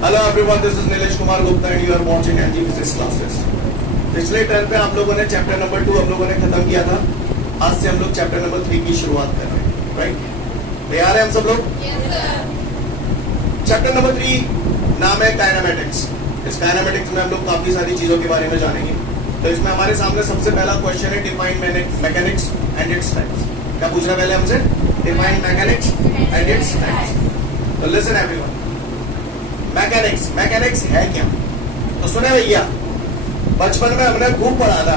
Hello everyone, this is Nilesh Kumar Gupta and you are watching NG Physics classes. पिछले term पे आप लोगों ने चैप्टर नंबर 2 हम लोगों ने खत्म किया था. आज से हम लोग चैप्टर नंबर 3 की शुरुआत कर रहे हैं, राइट? तैयार हैं हम सब लोग? Yes, sir. चैप्टर नंबर 3 नाम है काइनेमेटिक्स. इस काइनेमेटिक्स में हम लोग काफी सारी चीजों के बारे में जानेंगे. तो इसमें हमारे सामने सबसे पहला क्वेश्चन है define mechanics and its types. क्या पूछ रहा है पहले हमसे? Define mechanics and its types. तो लिसन एवरीवन, मैकेनिक्स है क्या? तो सुने भैया, बचपन में हमने खूब पढ़ा था.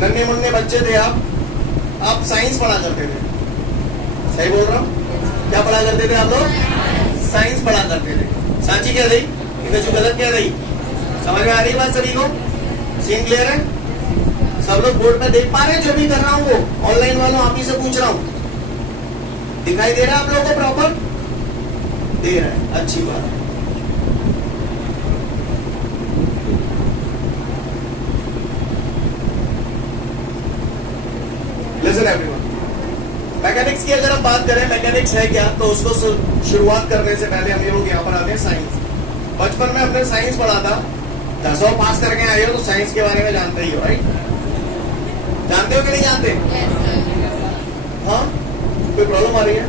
नन्हे मुन्ने बच्चे थे आप साइंस पढ़ा करते थे. सही बोल रहा हूँ? क्या पढ़ा करते थे आप लोग? साइंस पढ़ा करते थे. सांची क्या रही? इधर जो गलत क्या रही? समझ में आ रही है बात सभी को? सीन क्लियर है? सब लोग बोर्ड पे देख पा रहे हैं जो भी कर रहा हूँ वो? ऑनलाइन वालों आप ही से पूछ रहा हूँ. दिखाई दे रहा है आप लोगों को प्रॉपर? दे रहा है, अच्छी बात है. लिसन एवरीवन, मैकेनिक्स की अगर हम बात करें, मैकेनिक्स है क्या, तो उसको शुरुआत करने से पहले हम लोग यहाँ पर आते हैं साइंस. बचपन में हमने साइंस पढ़ा था. 10वीं पास करके आए हो तो साइंस के बारे में जानते ही हो, राइट? जानते हो कि नहीं जानते? Yes, sir. हाँ, कोई प्रॉब्लम आ रही है?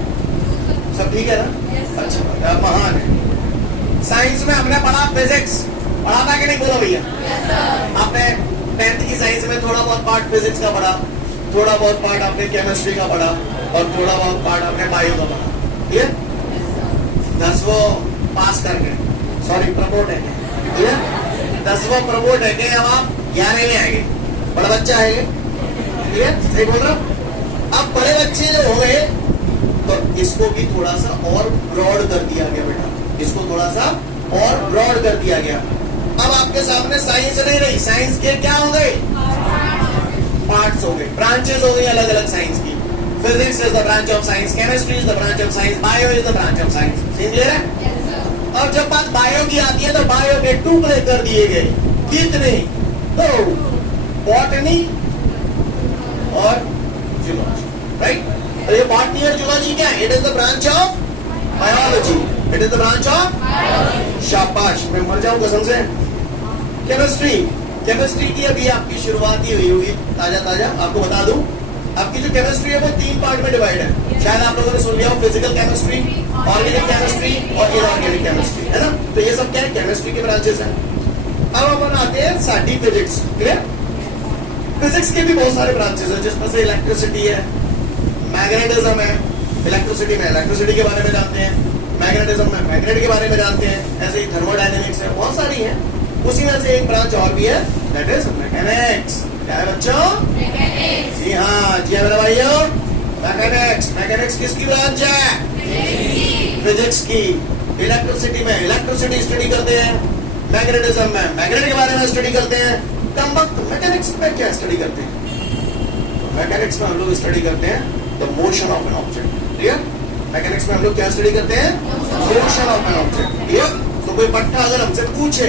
सब ठीक है ना? Yes, sir. अच्छा, महान है. साइंस में हमने पढ़ा फिजिक्स. पढ़ा था कि नहीं? बोलो भैया. Yes, sir. आपने 10th की साइंस में थोड़ा बहुत पार्ट फिजिक्स का पढ़ा, थोड़ा बहुत पार्ट आपने केमिस्ट्री का पढ़ा और थोड़ा बहुत पार्ट आपने बायो का पढ़ा. क्लियर? Yes, sir. 10वीं पास करके, सॉरी प्रमोट है. क्लियर? 10वीं प्रमोट है कि अब आप 11 में आएंगे. बड़ा बच्चा है. क्लियर? सही बोल रहा हूँ? अब बड़े बच्चे जो हो गए तो इसको भी थोड़ा सा और ब्रॉड कर दिया गया बेटा. इसको थोड़ा सा और ब्रॉड कर दिया गया. अब आपके सामने साइंस नहीं रही. साइंस के क्या हो गए? पार्ट्स हो गए, ब्रांचेस हो गई अलग अलग साइंस की. Physics is the branch of science, chemistry is the branch of science, bio is the branch of science. Clear है? Yes, sir. और जब बात बायो की आती है तो बायो के टुकड़े कर दिए गए. कितने? 2. बॉटनी और जूलॉजी, राइट? तो ये बॉटनी और जूलॉजी क्या है? It is the branch of biology. It is the branch of, शाबाश, मैं मर जाऊं कसम से. केमिस्ट्री की अभी आपकी शुरुआत ही हुई होगी ताजा. आपको बता दूं, आपकी जो केमिस्ट्री है वो 3 पार्ट में डिवाइड है. शायद आप लोगों ने सुन लिया हो, फिजिकल केमिस्ट्री, ऑर्गेनिक केमिस्ट्री और इनऑर्गेनिक केमिस्ट्री, है ना? तो ये सब क्या है? केमिस्ट्री के ब्रांचेस हैं. अब अपन आते हैं साडी फिजिक्स. क्लियर? फिजिक्स के भी बहुत सारे ब्रांचेस हैं, जिसमें से इलेक्ट्रिसिटी है, मैग्नेटिज्म है. इलेक्ट्रिसिटी में इलेक्ट्रिसिटी के बारे में जानते हैं, मैग्नेटिज्म में मैग्नेट के बारे में जानते हैं. ऐसे ही थर्मोडायनेमिक्स है, बहुत सारी है. उसी में से एक ब्रांच और भी है, दैट इज मैकेनिक्स. क्या है बच्चों? Mechanics. जी हाँ, जी हाँ मेरे भाइयों, मैकेनिक्स किसकी ब्रांच है? फिजिक्स की. इलेक्ट्रिसिटी में इलेक्ट्रिसिटी स्टडी करते हैं, मैग्नेटिज्म में मैग्नेट के बारे में स्टडी करते हैं. कम वक्त मैकेनिक्स में क्या स्टडी करते हैं? मैकेनिक्स में हम लोग स्टडी करते हैं the motion of an object. Clear? Mechanics में हम लोग क्या स्टडी करते हैं? Motion of an object. Clear? तो कोई पट्टा अगर हमसे पूछे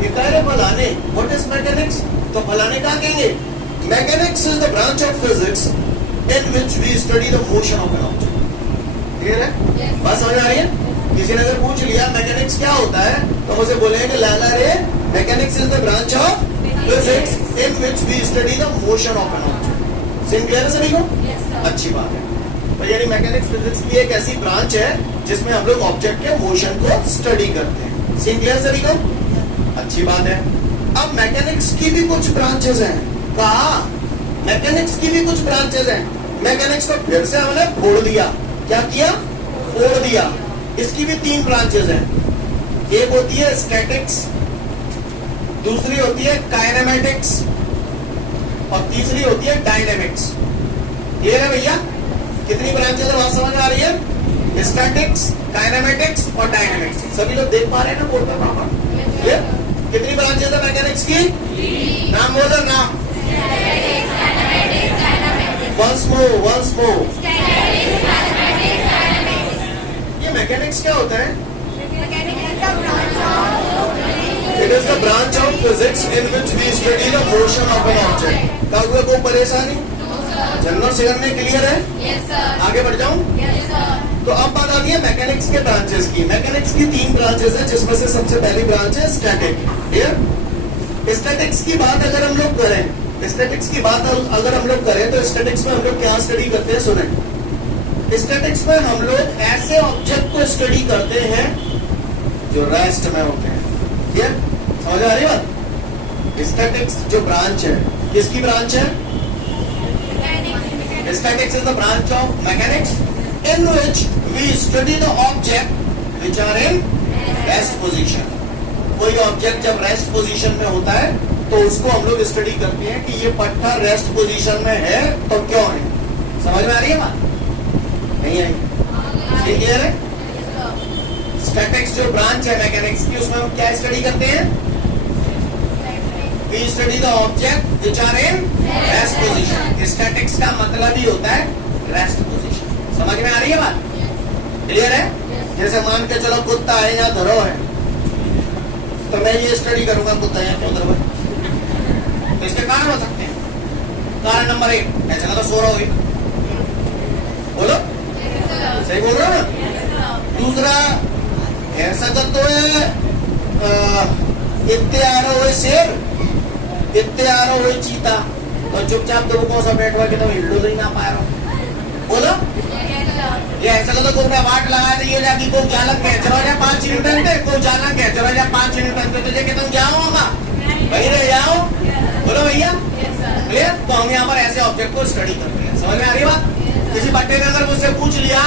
कि करे फलाने व्हाट इज मैकेनिक्स, तो फलाने क्या कहेंगे? Mechanics is the branch of physics in which we study the motion of an object. Clear है? Yes. बात समझ आ रही है? किसी ने अगर पूछ लिया मैकेनिक्स क्या होता है, तो मुझे बोलेंगे लाला रे, mechanics is the branch of physics in which we study the motion of an object. Scene clear है सभी को? Yes, sir. अच्छी बात है. तो यानी मैकेनिक्स फिजिक्स की एक ऐसी ब्रांच है जिसमें हम लोग ऑब्जेक्ट के मोशन को स्टडी करते हैं. सीन क्लियर सभी को? अच्छी बात है. अब मैकेनिक्स की भी कुछ ब्रांचेस हैं. कहा मैकेनिक्स की भी कुछ ब्रांचेस हैं. मैकेनिक्स को फिर से हमने फोड़ दिया. क्या किया? फोड़ दिया. इसकी भी 3 ब्रांचेस हैं. एक होती है स्टैटिक्स, दूसरी होती है काइनेमेटिक्स और तीसरी होती है डायनेमिक्स. ये है भैया, कितनी ब्रांचेस है? बात समझ आ रही है? स्टैटिक्स, काइनेमेटिक्स और डायनेमिक्स. सभी लोग देख पा रहे हैं ना बोर्ड पर पापा? ये कितनी ब्रांचेस है मैकेनिक्स की? नाम बोलो, नाम. Once more. ये मैकेनिक्स क्या होता है? It is the branch of physics in which we study the motion of an object. क्या कोई परेशानी? जनरल सिगर में क्लियर है? Yes, sir. आगे बढ़ जाऊं? Yes, sir. तो अब बात आती है मैकेनिक्स के ब्रांचेस की। मैकेनिक्स की 3 ब्रांचेस हैं, जिसमें से सबसे पहली ब्रांच है स्टैटिक। क्लियर? स्टैटिक्स की बात अगर हम लोग करें, स्टैटिक्स की बात अगर हम लोग करें तो स्टैटिक्स में हम लोग क्या स्टडी करते हैं, सुने। स्टैटिक्स में हम लोग ऐसे ऑब्जेक्ट को स्टडी करते हैं जो रेस्ट में होते हैं। क्लियर? समझ आ रही बात? स्टैटिक्स जो ब्रांच है, किसकी ब्रांच है? Statics is the branch of mechanics in which we study the object which are in rest position. कोई ऑब्जेक्ट जब रेस्ट पोजीशन में होता है तो उसको हम लोग स्टडी करते हैं कि ये पत्थर रेस्ट पोजीशन में है तो क्यों है। समझ में आ रही है बात? नहीं आई? क्लियर है? स्टैटिक्स जो ब्रांच है मैकेनिक्स की, उसमें हम क्या स्टडी करते हैं? We study the object which are in rest position. Statics का मतलब ही होता है रेस्ट पोजीशन। समझ में आ रही है बात? क्लियर है? जैसे मान के चलो कुत्ता है यहाँ धरो है, तो मैं ये स्टडी करूंगा कुत्ता यहाँ क्यों धरो है, तो इसके कारण हो सकते हैं। कारण नंबर 1, ऐसा लगा तो सो रहा होगी, बोलो सही बोल रहा हो ना। दूसरा, ऐसा तो है इतने आ रहा हुए शेर, इतने आ रहा हुए चीता, तो चुपचाप दो को सब बैठवा के तो हिल नहीं ना पा रहा। बोलो ये ऐसा तो तुमने वाट लगा दी है जाकी को जाला के चलो जा 5 न्यूटन पे को जाला के चलो जा 5 न्यूटन पे तुझे कि तुम जाओगा भाई रे जाओ। बोलो भैया क्लियर? तो हम यहाँ पर ऐसे ऑब्जेक्ट को स्टडी करते हैं। समझ में आ रही बात? किसी बच्चे ने अगर मुझसे पूछ लिया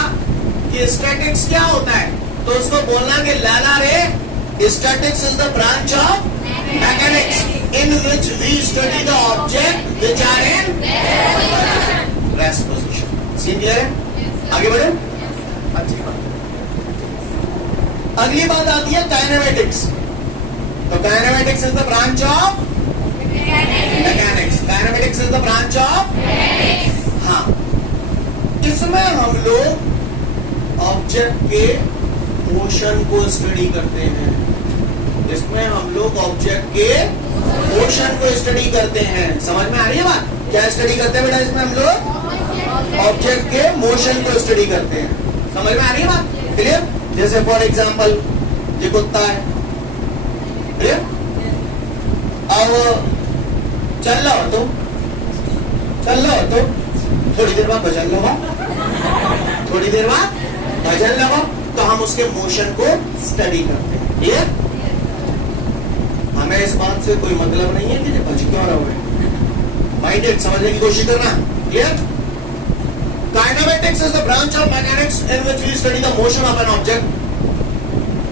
कि स्टैटिक्स क्या होता है तो उसको बोलना कि लाला रे statics is the branch of mechanics in which we study the object which are in rest position. Scene clear है? आगे बढ़े। अच्छी बात। अगली बात आती है काइनेमेटिक्स। तो kinematics is the branch of mechanics. Kinematics is the branch of, हाँ, इसमें हम लोग ऑब्जेक्ट के मोशन को स्टडी करते हैं। इसमें हम लोग ऑब्जेक्ट के मोशन को स्टडी करते हैं। समझ में आ रही है बात? क्या स्टडी करते हैं बेटा? इसमें हम लोग ऑब्जेक्ट के मोशन को स्टडी करते हैं। समझ में आ रही है बात? क्लियर? जैसे फॉर एग्जांपल ये कुत्ता है, क्लियर? अब चल रहा हो तो थोड़ी देर बाद भजन लगा, थोड़ी देर बाद भजन लगा, तो हम उसके मोशन को स्टडी करते हैं। क्लियर? हमें इस बात से कोई मतलब नहीं है कि भज क्यों रहा है, माइंडेड समझने की कोशिश करना। Clear? Kinematics is the branch of mechanics in which we study the motion of an object,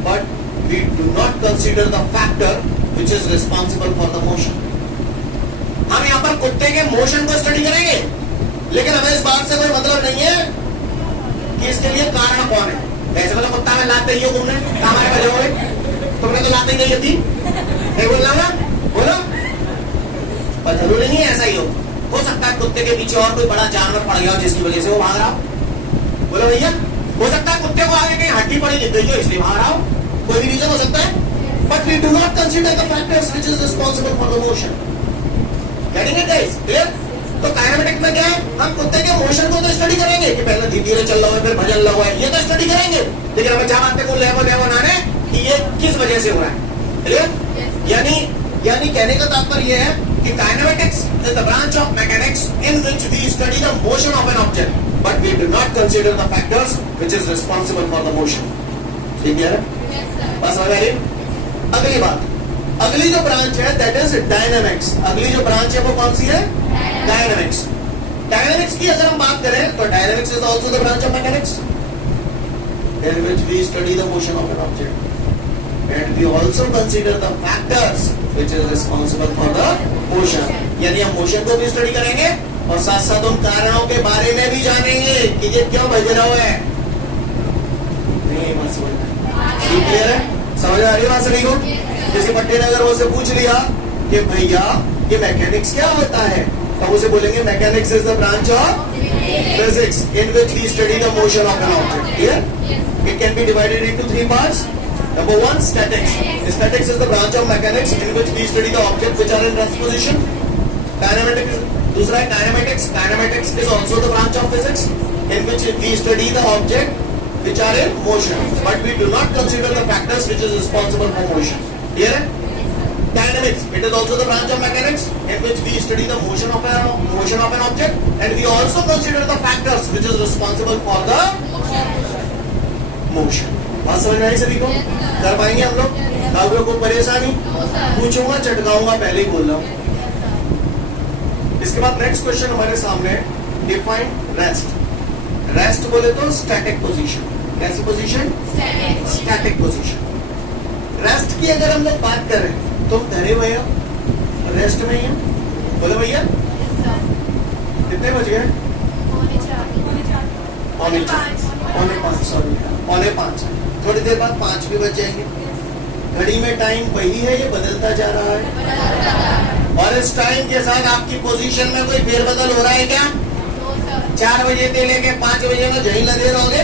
but we do not consider the factor which is responsible for the motion. हम यहाँ पर कुत्ते के मोशन को स्टडी करेंगे, लेकिन हमें इस बात से कोई मतलब नहीं है कि इसके लिए कारण कौन है। वैसे मतलब कुत्ता में लाते ही हो तुमने, हमारे बजे हुए तुमने तो लाते ही नहीं थी, नहीं बोल रहा ना, बोलो। पर जरूरी नहीं है ऐसा ही हो सकता है कुत्ते के पीछे और कोई बड़ा जानवर पड़ गया हो जिसकी वजह से वो भाग रहा हो। बोलो भैया, हो सकता है कुत्ते को आगे कहीं हड्डी पड़ी दिख गई हो इसलिए भाग रहा हो, कोई भी रीजन हो सकता है। But we do not consider the factors which is responsible for the motion. Getting it guys? Clear? तो काइनेमेटिक्स में क्या है? हम कुत्ते के मोशन को तो स्टडी करेंगे कि पहले धीरे धीरे चल रहा है फिर भजन लगा है, ये तो स्टडी करेंगे, लेकिन हमें जानते को लेवल नाने कि ये किस वजह से हो रहा है। क्लियर? यानी कहने का तात्पर्य यह है कि kinematics is the branch of mechanics in which we study the motion of an object, but we do not consider the factors which is responsible for the motion. ठीक है? बस हो गई। अगली बात, अगली जो ब्रांच है दैट इज डायनामिक्स। अगली जो ब्रांच है वो कौन सी है? डायनामिक्स। डायनामिक्स की अगर हम बात करें तो dynamics is also the branch of mechanics in which we study the motion of an object and we also consider the factors which is responsible for the motion। यानी हम मोशन को भी स्टडी करेंगे और साथ साथ उन कारणों के बारे में भी जानेंगे कि ये क्यों बज रहा है। नहीं मत समझना, क्लियर है? समझ आ रही है बात सभी को? जैसे पट्टे ने अगर मुझसे पूछ लिया कि भैया ये मैकेनिक्स क्या होता है, तो उसे बोलेंगे mechanics is the branch of physics in which we study the motion of an object। Clear? It can be divided into 3 parts. Number 1, statics. Statics is the branch of mechanics in which we study the objects which are in rest position. Kinematics, दूसरा है kinematics. Kinematics is also the branch of physics in which we study the object which are in motion, but we do not consider the factors which is responsible for motion. Clear है? Dynamics, it is also the branch of mechanics in which we study the motion of an object, and we also consider the factors which is responsible for the motion. बात समझ में आई सभी को? कर पाएंगे हम लोग? काव्य को परेशानी पूछूंगा, चटकाऊंगा, पहले ही बोल रहा हूँ. इसके बाद नेक्स्ट क्वेश्चन हमारे सामने है, डिफाइन रेस्ट. रेस्ट बोले तो स्टैटिक पोजीशन. कैसी पोजीशन? Static position. रेस्ट की अगर हम लोग बात करें तो धरे भैया रेस्ट में ही है. बोले भैया कितने बज गए? पौने पाँच. थोड़ी देर बाद 5 भी बज जाएंगे. घड़ी में टाइम वही है, ये बदलता जा रहा है, और इस टाइम के साथ आपकी पोजीशन में कोई फेरबदल हो रहा है क्या? 4 बजे से लेके 5 बजे में जहीं लगे रहोगे?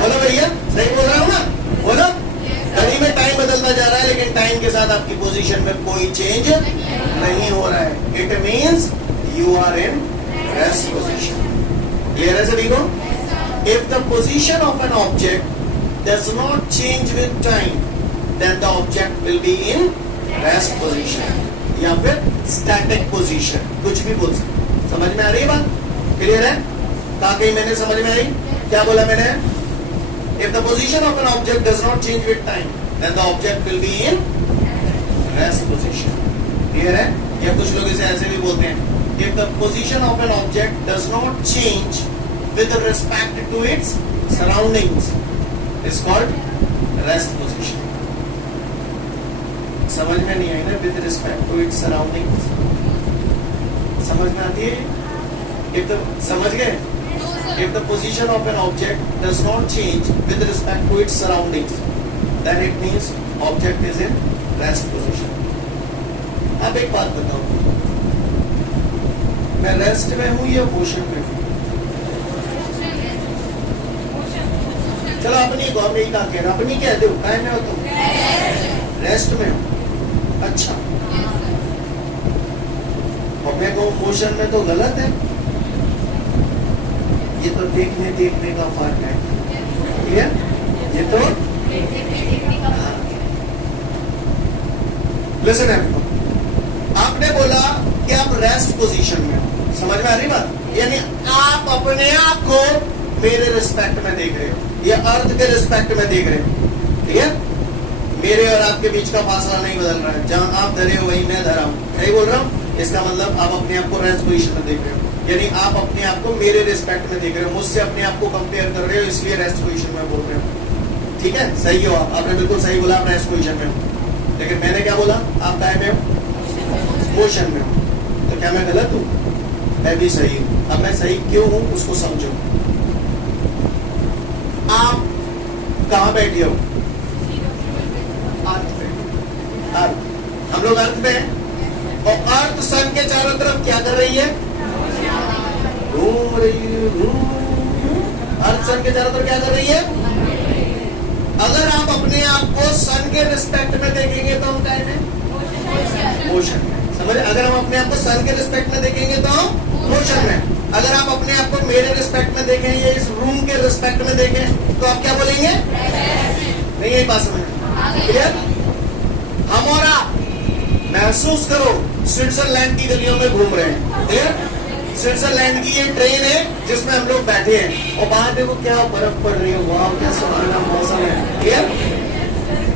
बोलो भैया, सही बोल रहा हूँ ना? बोलो. घड़ी में टाइम बदलता जा रहा है, लेकिन टाइम के साथ आपकी पोजीशन में कोई चेंज नहीं हो रहा है. It means you are in rest position. Clear है सभी को? If the position of an object does not change with time, then the object will be in rest position या फिर static position. कुछ भी बोल सकते. समझ में आ रही है बात? क्लियर है? कहा कहीं मैंने समझ में आई? क्या बोला मैंने? If the position of an object does not change with time, then the object will be in rest position. Clear है? या कुछ लोग इसे ऐसे भी बोलते हैं, if the position of an object does not change with respect to its surroundings, is called rest position. समझ में नहीं आई ना? with respect to its surroundings. समझ में आती है? If the समझ गए? If the position of an object does not change with respect to its surroundings, then it means object is in rest position. अब एक बात बताओ, मैं रेस्ट में हूं या मोशन में हूं? चलो अपनी गौ में ही कहा कह रहा, अपनी कह दो, काय में हो तुम? रेस्ट में हो. अच्छा, और मैं कहूँ मोशन में तो गलत है. ये तो देखने का फर्क है. क्लियर? ये तो लिसन है. आपने बोला कि आप रेस्ट पोजीशन में हो. समझ में आ रही बात? यानी आप अपने आप को मेरे रिस्पेक्ट में देख रहे हो, या अर्थ के रिस्पेक्ट में देख रहे हो. ठीक है? मेरे और आपके बीच का फासला नहीं बदल रहा है. जहां आप धरे हो वहीं मैं धरा हूं. सही बोल रहा हूं? इसका मतलब आप अपने आप को रेस्ट पोजीशन में देख रहे हो, यानी आप अपने आप को मेरे रिस्पेक्ट में देख रहे हो, मुझसे अपने आप को कंपेयर कर रहे हो, इसलिए रेस्ट पोजीशन में बोल रहे हो. ठीक है? सही हो आप. आपने बिल्कुल सही बोला, आप रेस्ट पोजीशन में हो. लेकिन मैंने क्या बोला? आप काय में हो? मोशन में हो. तो क्या मैं गलत हूं? मैं भी सही हूं. अब मैं सही क्यों हूं उसको समझो. आप कहां बैठे हो? अर्थ पे. अर्थ. हम लोग अर्थ पे हैं, और अर्थ सन के चारों तरफ क्या कर रही है? घूम रही है. अर्थ सन के चारों तरफ क्या कर रही है? अगर आप अपने आप को सन के रिस्पेक्ट में देखेंगे तो हम क्या हैं? मोशन में. समझ? अगर हम अपने आप को सन के रिस्पेक्ट में देखेंगे तो हम मोशन में. अगर आप अपने आप को मेरे रिस्पेक्ट में देखें या इस रूम के रिस्पेक्ट में देखें तो आप क्या बोलेंगे? नहीं, यही बात समझ. क्लियर? हम और आप महसूस करो स्विट्जरलैंड की गलियों में घूम रहे हैं. क्लियर? स्विट्जरलैंड की ये ट्रेन है जिसमें हम लोग बैठे हैं, और बाहर देखो क्या बर्फ पड़ रही है. वाह, क्या सुहाना मौसम है. क्लियर?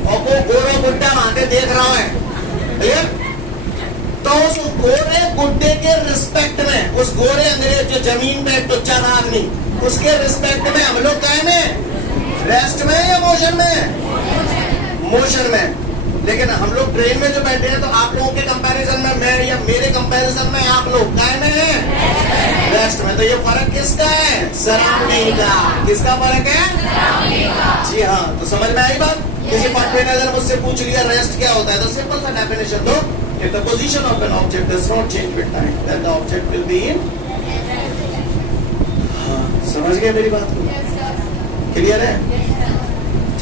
और वो गोरा गुड्डा वहां से देख रहा है. क्लियर? तो उस गोरे गुड्डे के रिस्पेक्ट में, उस गोरे अंग्रेज जो जमीन पे टुच्चा था आदमी, उसके रिस्पेक्ट में हम लोग क्या में? रेस्ट में या मोशन में? मोशन में. लेकिन हम लोग ट्रेन में जो बैठे हैं, तो आप लोगों के कंपैरिजन में मैं, या मेरे कंपैरिजन में आप लोग काय में हैं? रेस्ट में. तो ये फर्क किसका है? सराउंडिंग का. किसका फर्क है? जी हाँ. तो समझ में आई बात? किसी पार्टी ने अगर मुझसे पूछ लिया रेस्ट क्या होता है, तो सिंपल सा डेफिनेशन दो. If the position of an object does not change with time, then the object will be in. हाँ, समझ गए मेरी बात को? क्लियर है?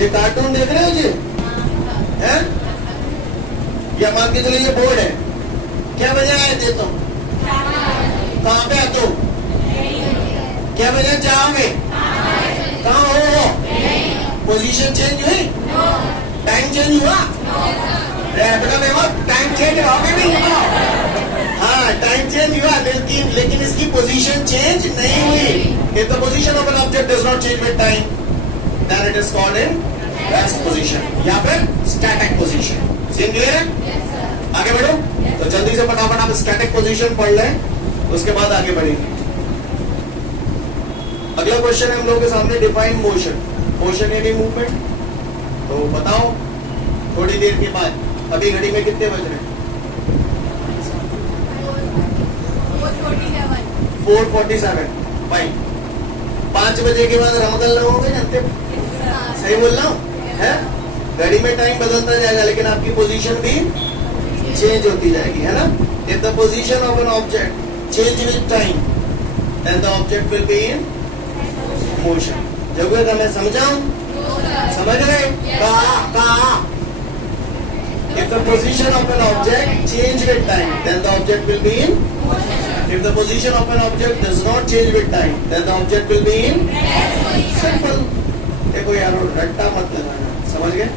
ये कार्टून देख रहे हो जी? हैं? या मान के चलिए ये बोर्ड है. क्या वजह है दे तुम? कहाँ पे तुम? क्या वजह जाओगे? कहाँ हो? पोजीशन चेंज हुई, टाइम चेंज हुआ, टाइम चेंज हो गया नहीं हुआ? हाँ, टाइम चेंज हुआ, लेकिन इसकी पोजीशन चेंज नहीं हुई। If the position of an object does not change with time, then it is called in rest position या फिर स्टैटिक पोजीशन। सीन क्लियर है? आगे बढ़ो। तो जल्दी से फटाफट आप स्टैटिक पोजीशन पढ़ लें, उसके बाद आगे बढ़ेंगे। अगला क्वेश्चन है हम लोगों के सामने, डिफाइन मोशन। मोशन यानी मूवमेंट। तो बताओ थोड़ी देर के बाद, अभी घड़ी में कितने बज रहे हैं? 4:47। भाई 5 बजे के बाद रमगल लगोगे जानते? सही बोल रहा हूँ है? घड़ी में टाइम बदलता जाएगा, लेकिन आपकी पोजीशन भी चेंज होती जाएगी, है ना? If the position of an object change with time, then the object will be in motion. जब मैं समझाऊं, समझ गए? कहा if the position of an object change with time, then the object will be in motion. If the position of an object does not change with time, then the object will be in simple. देखो यार, रट्टा मत लगाना, समझ गए?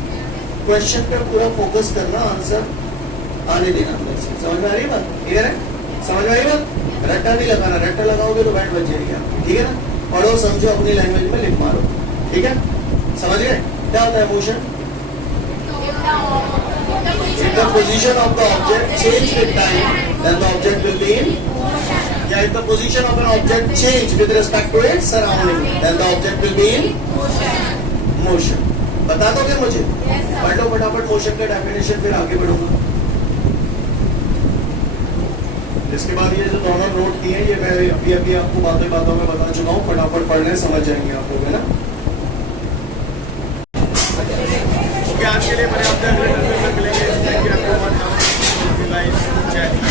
Question पे पूरा focus करना, आंसर आने देना अंदर से। समझ में आ रही बात? क्लियर है? समझ में आई बात? रट्टा नहीं लगाना, रट्टा लगाओगे तो बैठ बच जाएगी आपकी, ठीक है ना? पढ़ो, समझो, अपनी लैंग्वेज में लिख मारो, ठीक है? समझ गए? क्या होता है motion? If the position of the object change with time, then the object will be in motion. Yeah, if the position of an object change with respect to its surrounding, then the object will be in motion. बता दोगे मुझे? पढ़ लो फटाफट motion का definition, फिर आगे बढ़ूंगा। इसके बाद ये जो दोनों नोट किए हैं, ये मैं अभी आपको बातों में बता चुका हूँ, फटाफट पढ़ने समझ जाएंगे आप लोग, है ना? आज के लिए पर्याप्त है, मिलेंगे। थैंक यू एवरीवन, जय हिंद।